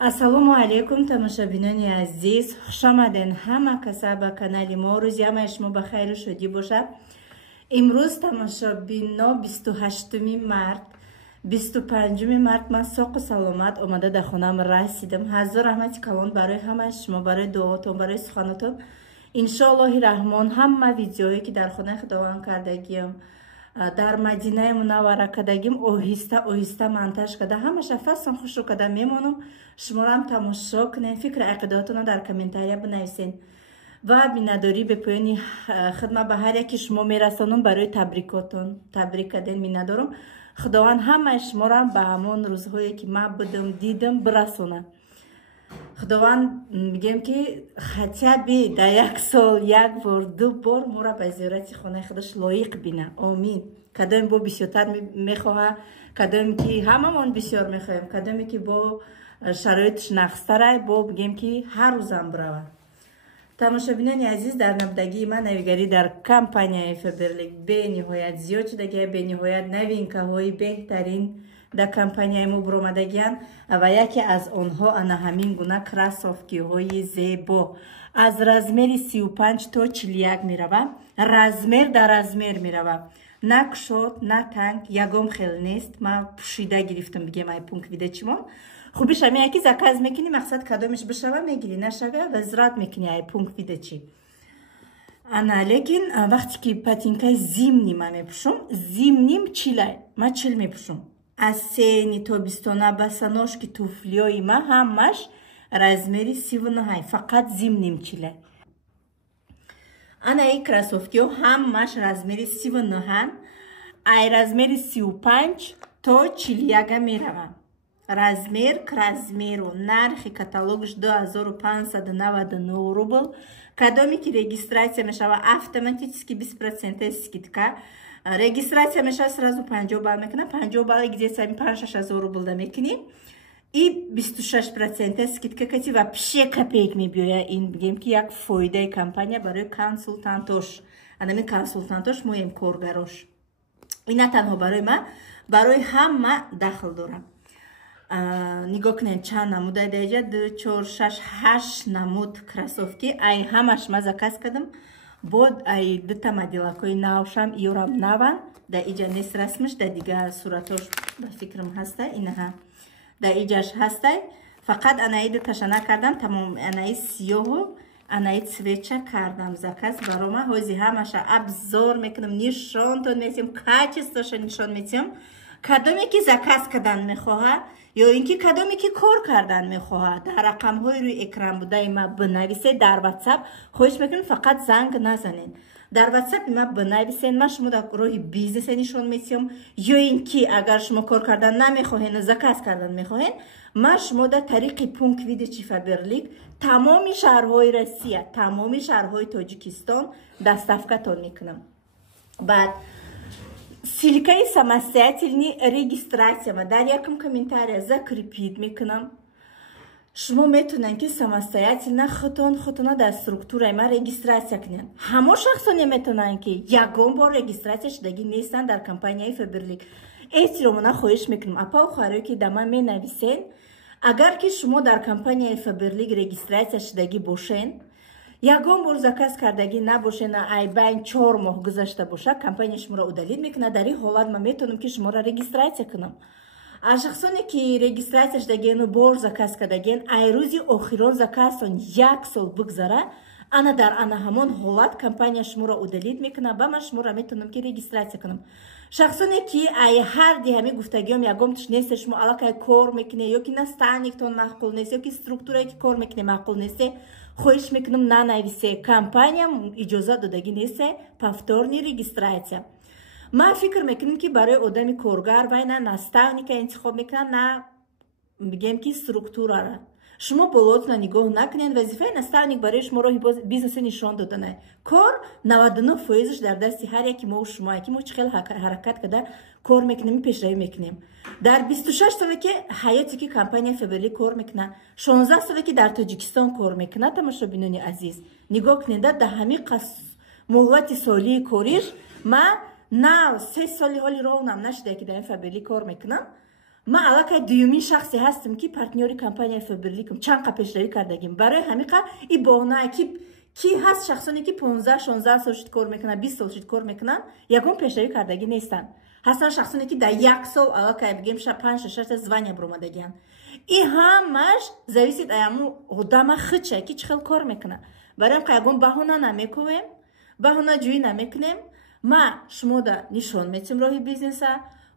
Ассалому алейкум тамошабинони азиз, хуш омаден ҳама каса ба канали мо. Рӯзи ҳамаи шумо ба хайру шодӣ бошад. имрӯз тамошабино 28 март 25 март ман соқу саломат омада дар хонам расидам. ҳазор раҳмати калон барои ҳамаи шумо, барои дуоотон, барои суханотон. иншоаллоҳи раҳмон ҳама видеое ки дар хонаи худованд кардагим, дар Мадинаи Мунаввара кардагим, оҳиста оҳиста монтаж карда ҳамаша фасон хушу карда мемонам. шуморам тамошо кунед, фикри ақидотонро дар комментария бинависен ва миннатдорӣ бе поёни хидмат ба ҳар яке шумо мерасонам. барои табрикотон табрик карден миннатдорам. худованд ҳамаи шуморам ба ҳамон рӯзҳое ки ман будам дидам бирасонад. худованд мигем ки хотя би дар як сол як бор ду бор моро ба зиёрати хонаи худаш лоиқ бина. Омин. кадоме бо бисёртар мехоҳад, кадоме ки ҳамамон бисёр мехоҳем, кадоме ки бо шароитиш нақстарай, бо мигем ки ҳар рӯзам бирава. тамошобинони азиз, дар навдагии ман навигарӣ дар компанияи Faberlic бениҳоят зиёд шудагия, бениҳоят новинкаҳои беҳтарин дар компанияи мо биромадагиянд ва яке аз онҳо ана ҳамин гуна кроссовкиҳои зебо аз размери 35 то 41 мерава. размер дар размер мерава, на кушод, на танк, ягон хел нест. ман пушида гирифтам бигем ай пункт вида чимон. хубиш ҳамин ки заказ мекунӣ, мақсад кадомиш бишава мегирӣ, нашава вазрат мекунӣ ай пункт вида чи. ана лекин вақте ки патинкаи зимни ман мепушам, зимним чилай, ман чил мепушам. аз сени тобистона босоножки туфлиёи ман ҳамаш размери 39, фақат зимним чилай. ана ин кроссовкиҳо ҳамаш размери 39, ай размери 35 то 41 мераванд. размер к размеру. нархи каталогш 2599 рубл. кадоме ки регистратсия мешава автоматически 20% скидка. регистрация мешава сразу 50 бал мекунам, 50 бал где-то 5-6 рубл да мекуним и 26% скидка кати вообще копейк мебиёя. ин бигем ки як фоидаи компания барои консултантош. анами консултантош моем коргарош. ина танҳо барои ман, барои ҳама дахл дорам. нигоҳ кунед чанд намудай даҷа 2 4 6 8 намуд кроссовки. ай ҳамаш ман заказ кардам. бод ай дута моделакои навшам иёрам наван. да иҷа нест расмиш, да дигар суратош ба фикрам ҳастай. инаҳа да иҷаш ҳастай. фақат анаи дуташа накардам. тамом анаи сиёҳу анаи цветча кардам заказ барома. ҳози ҳамаша абзор мекунам, нишонтон метиҳам, качествоша нишон метиҳам. кадоме ки заказ кардан мехоҳад ё ин ки кадоме ки кор кардан мехоҳад, дар рақамҳои рӯи экран будаи ман бинависед. дар WhatsApp хоҳиш мекунам, фақат занг назанед. дар WhatsApp ман бинависед. ман шумо дар роҳи бизнесе нишон метиҳам. ё ин ки агар шумо кор кардан намехоҳед, заказ кардан мехоҳед, ман шумо дар тариқи пункт видачи Faberlic тамоми шаҳрҳои Россия, тамоми шаҳрҳои Тоҷикистон доставкатон мекунам. баъд ссилкаи самостоятельной регистрация дар якум комментария закрепит мекунам. шумо метонанд ки самостоятельно хутона дар структураи ман регистрация кунед. ҳамо шахсоне метонанд ки ягон бор регистрация шудагӣ нестанд дар компанияи Faberlic. эҳтиромона хоҳиш мекунам апа хоҳарои ки дар ман менависед, агар ки шумо дар компанияи Faberlic регистрация шудагӣ бошед, ягон бор заказ кардагӣ набошед, айбайн 4 моҳ гузашта бошад, компания шуморо удалид мекунад. дар ин ҳолат ман метавонам ки шуморо регистрация кунам. аз шахсоне ки регистрация шудагиену бор заказ кардагиен, ай рӯзи охирон заказтон 1 сол бигзара, ана дар ана ҳамон ҳолат компания шуморо удалид мекунад. ба ман шуморо метавонам ки регистрация кунам. шахсоне ки ай ҳар ди ҳамин гуфтагиём ягонтиш несте, шумо аллакай кор мекунед, ё ки наставниктон маъқул нест, ё ки структурае ки кор мекунед маъқул несте, хоҳиш мекунам нанависе. компания иҷозат додагӣ несте повторни регистрация. ман фикр мекунам ки барои одами коргар вай на наставника интихоб мекунад, на мигем ки структурара. шумо болотона нигоҳ накунед. вазифаи наставник барои шумо роҳи бизнесе нишон доданай. кор 99% дар дасти ҳар яки мо шумо, ки мо чӣ хел ҳаракат карда кор мекунем, пешравӣ мекунем. дар 26 соле ки ҳаёте ки компания Faberlic кор мекунад, 16 соле ки дар Тоҷикистон кор мекунад. тамошобинони азиз, нигоҳ кунед дар ҳамин муҳлати солии кориш ман на 3 соли ҳоли роҳунам нашуда ки дар ин Faberlic кор мекунам. ما аллакай дуюмин шахсе ҳастам ки партнёри компанияи фаберликам чанд қа пешравӣ кардагим барои ҳамин қа и боҳнае ки ҳаст шахсоне ки 15-16 сол шид кор мекунанд 20 сол шид кор мекунанд ягон пешравӣ кардагӣ нестанд ҳастанд шахсоне ки дар 1 сол аллакай бигем 5-6 звания бромадагиянд и ҳамаш зависит аяму одама хича ки чӣ хел кор мекунад барои ҳам қа ягон баҳона намекунем баҳонаҷӯӣ намекунем ма шумода нишон метим роҳи бизнеса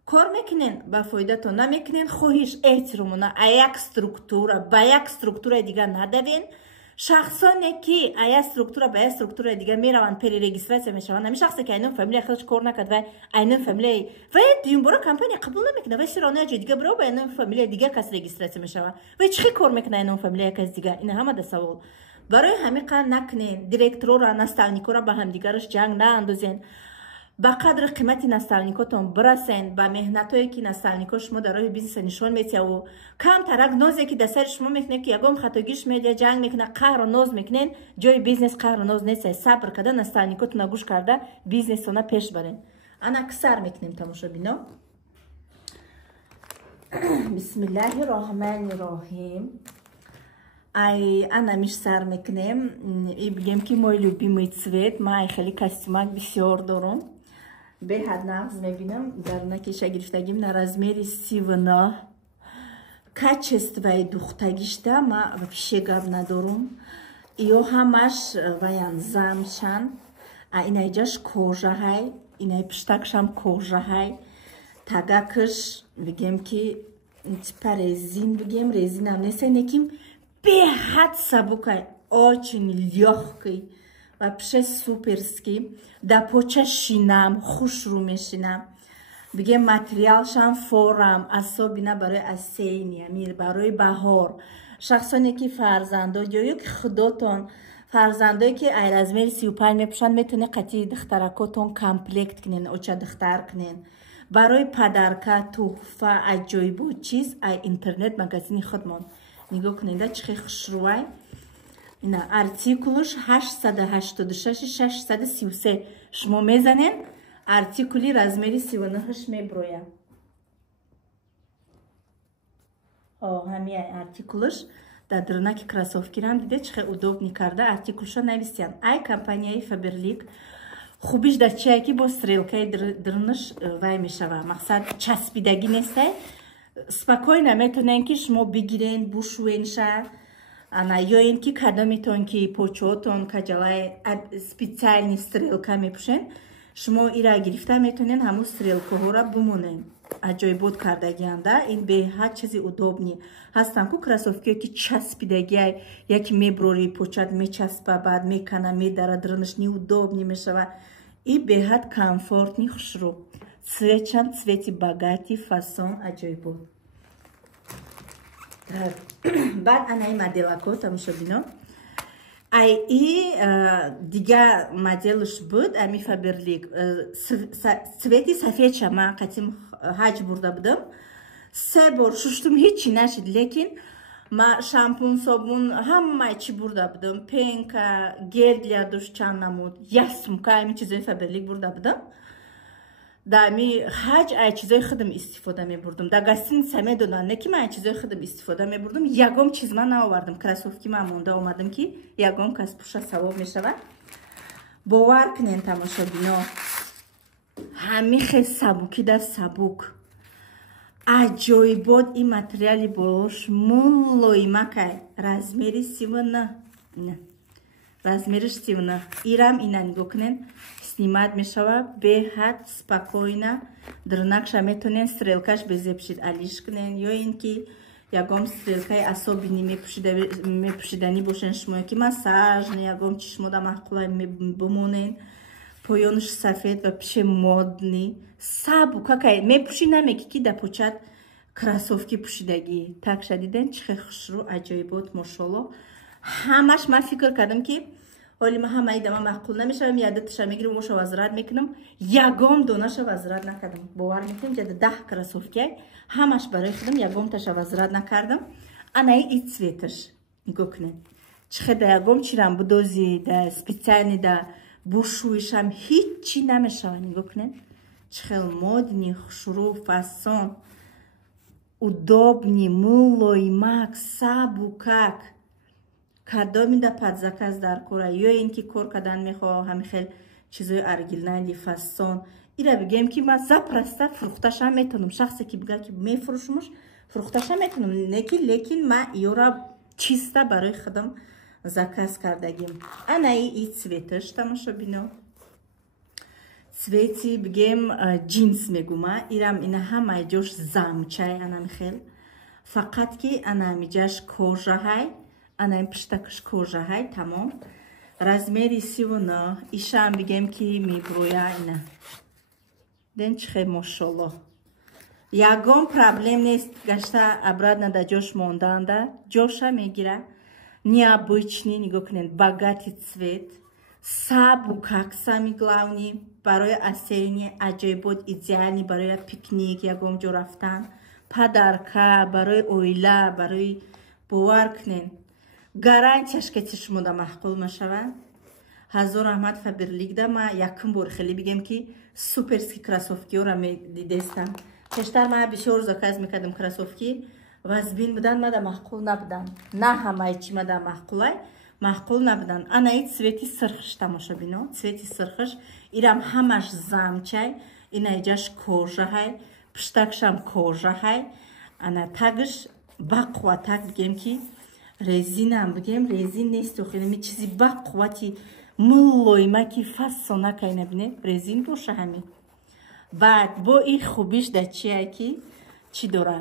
кор мекунен ба фоидатон намекунен хоҳиш эҳтиромона а як структура ба як структураи дигар надавен шахсоне ки а як структура ба як структураи дигар мераванд перерегистратсия мешаванд ҳамин шахсе ки айнон фамилияи худаш кор накард вай айнон фамилияи вай дуюмбора компания қабул намекунад вай сиронаи ҷои дигар бирав ба айнон фамилияи дигар кас регистратсия мешавад вай чӣ кор мекунад айнон фамилияи кас дигар ина ҳама да савол барои ҳамин қа накунен директорора наставникора ба ҳамдигараш ҷанг наандозен ба қадри қимати наставникотон бирасен ба меҳнатое ки наставнико шумо дар роҳи бизнеса нишон метиҳаву камтарак нозе ки дар сари шумо мекунед ки ягон хатогиш медиҳад ҷанг мекунад қаҳру ноз мекунен ҷои бизнес қаҳру ноз нест сабр карда наставникотона гӯш карда бизнесона пеш барен ана кисар мекунем тамошобино бисмиллаҳи роҳмани роҳим ай анамиш сар мекунем и бигем ки мой любимый цвет ма ай хеле костюмак бисёр дорам беҳад нағз мебинам дар накеша гирифтагим на размери 39 качествои духтагишта ма вообще гап надорам ё ҳамаш ваян замшан а инаҷаш кожаҳай инай пиштакшам кожаҳай тагакаш бигем ки типа резин бигем резинам неста неким беҳад сабукай очень лёгкий вообще суперский да поча шинам хушрӯ мешинам бигем материалшам форам особенно барои осенния барои баҳор шахсоне ки фарзандод ё ки худотон фарзандое ки ай размери 35 мепӯшанд метавонед қатъи духтаракотон комплект кунен оча духтар кунен барои падарка туҳфа аҷоибу чиз ай интернет магазини худмон нигоҳ кунеда чӣ хел хушрӯай ина артикулш 886-633 шумо мезанен артикули размери 39-ш меброяд ҳами артикулш дар дырнаки кроссовкирам диде чӣ хел удобни карда артикулша нависиянд ай компанияи фаберлик хубиш дар чие ки бо стрелкаи дырнаш вай мешава мақсад часпидагӣ нестай спокойно метавонен ки шумо бигирен бушӯенша ана ё ин ки кадометон ки почоотон каҷалай специальни стрелка мепӯшен шумо ира гирифта метавонен ҳамун стрелкаҳоро бимонен аҷоибот кардагианда ин беҳад чизи удобни ҳастанд ку кроссовкиё ки часпидагиай яки меброри почат мечаспа баъд мекана медара дырнаш неудобни мешава и беҳад комфортни хушрӯ цветчам цвети богати фасон аҷоибот баъд анаи моделако тамошобино ай и дигар моделш буд ами фаберлик цвети сафедша ман қатим ҳаҷ бурда будам 3 бор шуштум ҳечи нашид лекин ма шампун собун ҳамаи чӣ бурда будам пенка гел для душ чанд намуд ясмка ами чизои фаберлик бурда будам дами ҳаҷ ай чизои худам истифода мебурдам дар гостиница медонанд не ки ман ай чизои худам истифода мебурдам ягон чиз ман наовардам кроссовки ман монда омадам ки ягон кас пӯша савоб мешавад бовар кунен тамошобино ҳамин хел сабуки дар сабук аҷоибот ин материали болош мулоимакай размери 39 размериш 39 ирам ина нигоҳ кунен снимат мешава беҳад спокойно дырнакша метонен стрелкаш безепшид алиш кунен ё ин ки ягон стрелкаи особини мепӯшидани бошен шумо ки массажни ягон чишмода маҳқулай бимонен поёнаш сафед ва пише модни сабукакай мепӯши намеки ки да почат кроссовки пӯшидагӣ так шадиден чӣ хел хушрӯ аҷоибот мошолло ҳамаш ман фикр кардам ки ҳоли ма ҳамаи дама маъқул намешавам ядаташа мегирам оша возврат мекунам ягон донаша возврат накардам бовар мекунем ҷада 10 кроссовкиай ҳамаш барои худам ягонташа возврат накардам анаи и цветаш нигоҳ кунем чӣ хел да ягон чирам будози да специални да бушӯишам ҳичи намешава нигоҳ кунем чӣ хел модни хушрӯ фасон удобный, милый, мак, сабукак. Кадоми да подзаказ дар кора, ё ин ки кор кардан мехоҳам ҳами хел чизои оригиналӣ фасон. Ира бигем ки ман запроста фурӯхташам метавонам. Шахсе ки бига ки мефурӯшмаш фурӯхташам метавонам. Лекин ман иёра чиста барои худам заказ кардагим. Анаи и цветаш тамошобино. Цвети бигем джинс мегума. Ирам ина ҳамаи ҷош замчай анами хел. Фақат ки анами ҷаш кожаҳай. Анаим пиштакаш кожаҳай тамом. Размери 39. Ишам бигем ки меброя ина. Ден чихе мошаллоҳ. Ягон проблем нест гашта обратно да ҷош монданда. Ҷоша мегира. Необычный, нигоҳ кунед, богатый цвет. Сабукак самый главный. Барои осенне аҷоибот идеальный барои пикник, ягон ҷо рафтан. Падарка, барои оила, барои бовар кунед. Гарантияш кати шумода маҳқул мешавад. Ҳазор раҳмат фаберлигда ма якум бор хеле бигем ки суперски кроссовкиёра медидестам. Пештар ма бисёр заказ мекардам кроссовки. Вазбин будан мада маҳқул набудан. На ҳамаи чи мада маҳқулай. Маҳқул набудан. Анаи цвети сирхиш тамошобино. Цвети сирхиш. Ирам ҳамаш замчай. Инаи ҷаш кожаҳай. Пиштакшам кожаҳай. Ана тагиш бақва так бигем ки резинам бигем резин нест охирами чизи бақвати миллойма ки фасонакай набине резин боша ҳами. Баъд бо ин хубиш да чия ки чи дора?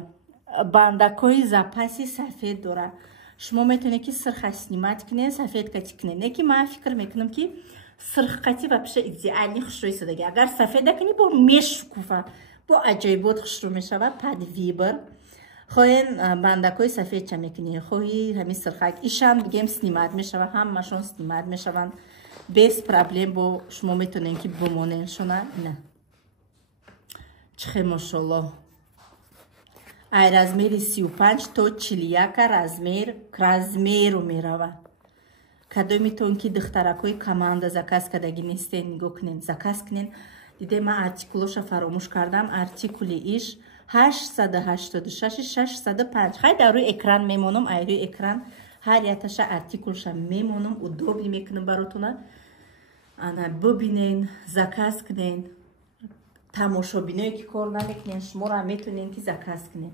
Бандакои запаси сафед дора. Шумо метавонед ки сирха снимат кунед, сафедкати кунед. Не ки ман фикр мекунам ки сирхкати вообще идеальни хушрӯи содагӣ. Агар сафеда кунӣ бо мешукуфа, бо аҷоибот хушрӯ мешавад. Пад вибр хоҳен бандакои сафедча мекунӣ, хоҳи ҳамин сирхак. Ишам бигем снимат мешавад, ҳамашон снимат мешаванд. Без проблем бо шумо метавонед ки бимонед шуна. На чихе мошаллоҳ. Ай размери 35 то 41 размеру меравад. Кадомитон ки духтаракои команда заказ кардагӣ нестен, нигоҳ кунед, заказ кунед. Диде ман артикулоша фаромӯш кардам. Артикули иш 886-605. Хай дар рӯи экран мемонам, ай рӯи экран ҳар якташа артикулша мемонам, удобли мекунам баротуна. Ана бубинен, заказ кунен. Тамошобиное ки кор намекунен, шуморо метавонен ки заказ кунен.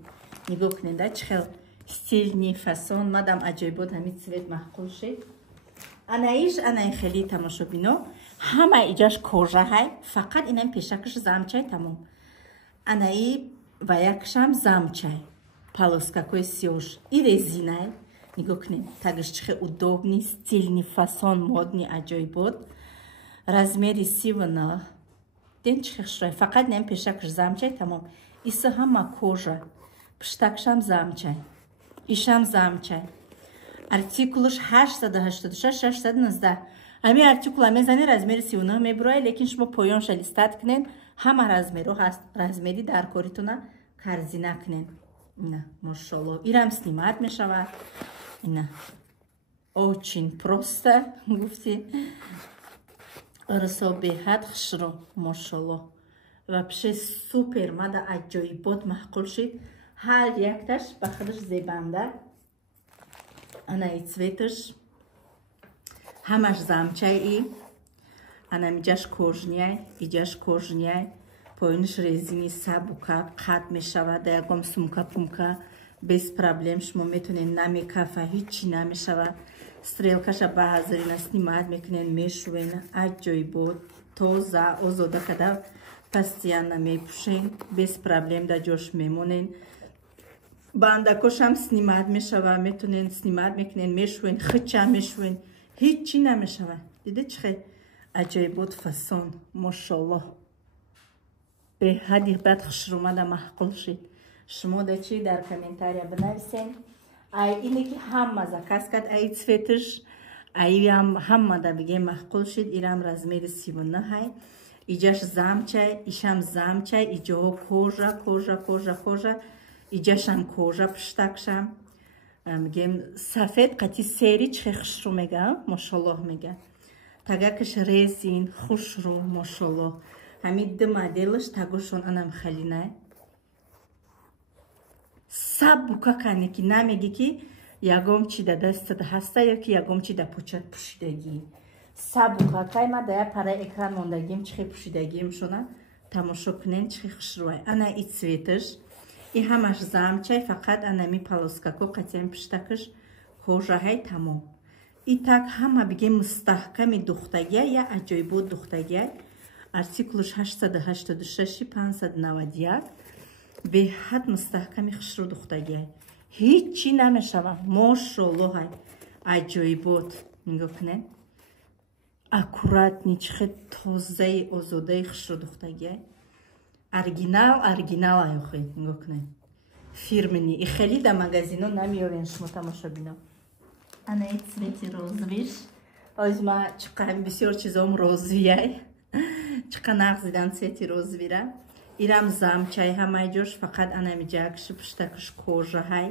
Нигоҳ кунен да чӣ хел стилни фасон мадам аҷоибот ҳамин цвет маҳқул шед. Анаиш анаи хели тамошобино ҳама иҷаш кожаҳай, фақат инам пешакаш замчай тамом. Анаи ва якшам замчай. Полоскакои сиёш и резинай. Нигоҳ кунен тагиш чихе удобни стилни фасон модни аҷоибот. Размери 39. Ден чихе хушрӯй. Фақат инам пешакаш замчай тамом. Иса ҳама кожа. Пиштакшам замчай. Ишам замчай. Артикулаш 886-619. Ами артикула мезани размери 39 мебурояд, лекин шумо поёнша листат кунед. Ҳама размеро ҳаст. Размери дар коритона корзина кунед. Ина мошаллоҳ. Ирам снимат мешавад. Ина очень просто гуфти. Русо беҳад хушрӯ мошаллоҳ. Вообще супер мада аҷоибот маҳқул шид. Ҳар якташ ба худаш зебанда. Анаи цветаш ҳамаш замчаи. Анами ҷаш кожняй, иҷаш кожняй. Поинаш резини сабука қат мешавад. Да ягон сумка-пумка без проблем шумо метавонед намекафа, ҳичи намешавад. Стрелкаша ба ҳазарина снимат мекунед, мешӯед. Аҷоибот тоза озода када постоянно мепӯшен. Без проблем да ҷош мемонен. Бандакошам снимат мешавад, метавонед снимат мекунед, мешӯед, хича мешӯед. Ҳичи намешавад. диде чихе аҷоибот фасон мошаллоҳ. Беҳади бад хушрӯмада маҳқул шид. Шумо да чи дар комментария бинависен. Ай ине ки ҳама заказ кард, ай цветаш, ай ҳама да бигем маҳқул шид. Ирам размери 39 ҳай. Иҷаш замчай, ишам замчай, иҷаҳо кожа, кожа, кожа, кожа. Иҷашам кожа, пиштакшам. Мигем сафед қати сери чихе хушрӯ мега, мошаллоҳ мега. Тагакаш резин, хушрӯ, мошаллоҳ. Ҳамин ду моделаш тагошон анам халинай. сабука кане ки намеги ки ягом чи да дастат ҳаста ё ки ягом чи да почат пӯшидагӣ. Сабука кай ма да я параи экран мондагим чихе пӯшидагим шуна тамошо кунен чихе хушрӯай. Ана и цветаш и ҳамаш замчай фақат анами полоскако қатиям пиштакаш кожаҳай тамом. И так ҳама биге мустаҳками духтагия я аҷоибот духтагия артикулш 886 591 беҳад мустаҳками хушрӯ духтагия ҳеҷчи намешава. Мошоллоҳай аҷоибот нигоҳ кунед аккуратни чихе тозаи озодаи хушрӯ духтагия оригинал аёхи нигоҳ кунед фирмени и хеле да магазино намеёрен шумо тамошобино. Ана и цвети розовиш озма чиқа бисёр чизом розовияй чиқа нағзидан цвети розовира ирам замчай ҳамаи ҷош фақат анами ҷакши пуштакаш кожаҳай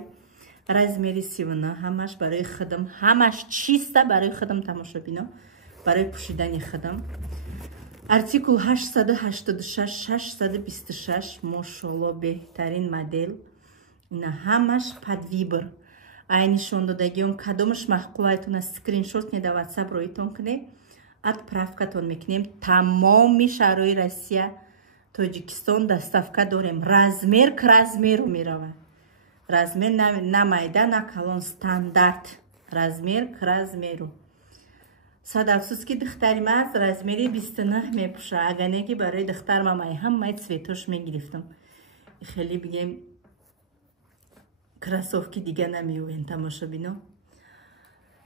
размери 39 ҳамаш барои хидм ҳамаш чиста барои хидм тамошобино барои пӯшидани хидм артикул 886 626 мошолло беҳтарин модел ина ҳамаш подвибр ай нишон додагиён кадомаш маҳқулайтона скриншот неда ватсап роитон куне отправкатон мекунем тамоми шаҳрҳои Россия Тоҷикистон доставка дорем. Размер к размеру мерава. Размер на майда на калон стандарт. Размер к размеру. Сад афсус ки духтари ма аз размери 29 мепӯша. Агар не ки барои духтар мамаи ҳамаи цветош мегирифтам. Хеле бигем красовки дига намеёвен тамошобино.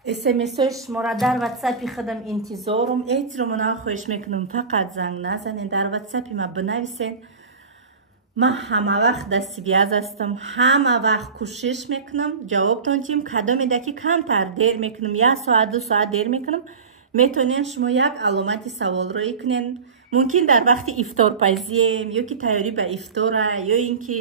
СМС-ҳои шуморо дар ватсапи худам интизорум. Эҳтиромона хоҳиш мекунам фақат занг назанед. Дар ватсапи ма бинависед. Ман ҳама вақт дасти вяз ҳастам. Ҳама вақт кӯшиш мекунам ҷавобтон тим кадомеда ки камтар дер мекунам 1 соат 2 соат дер мекунам метонен шумо як аломати саволроӣ кунен. Мумкин дар вақти ифторпазием ё ки тайёрӣ ба ифтора ё ин ки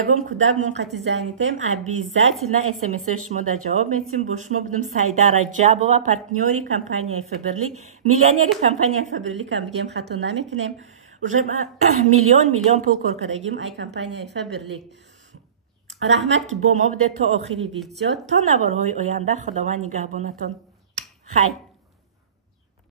ягон кӯдак мунқати занитаем обязательно смс-ҳои шумо да ҷавоб метим. Бо шумо будам Сайда Раҷабова, партнёри компанияи Фаберлик, миллионери компанияи Фаберлик ам бигем хато намекунем. Уже миллион пул кор кардагим ай компанияи Фаберлик. Раҳмат ки бо мо будед то охири видео. То наворҳои оянда худованд нигаҳбонатон. Хай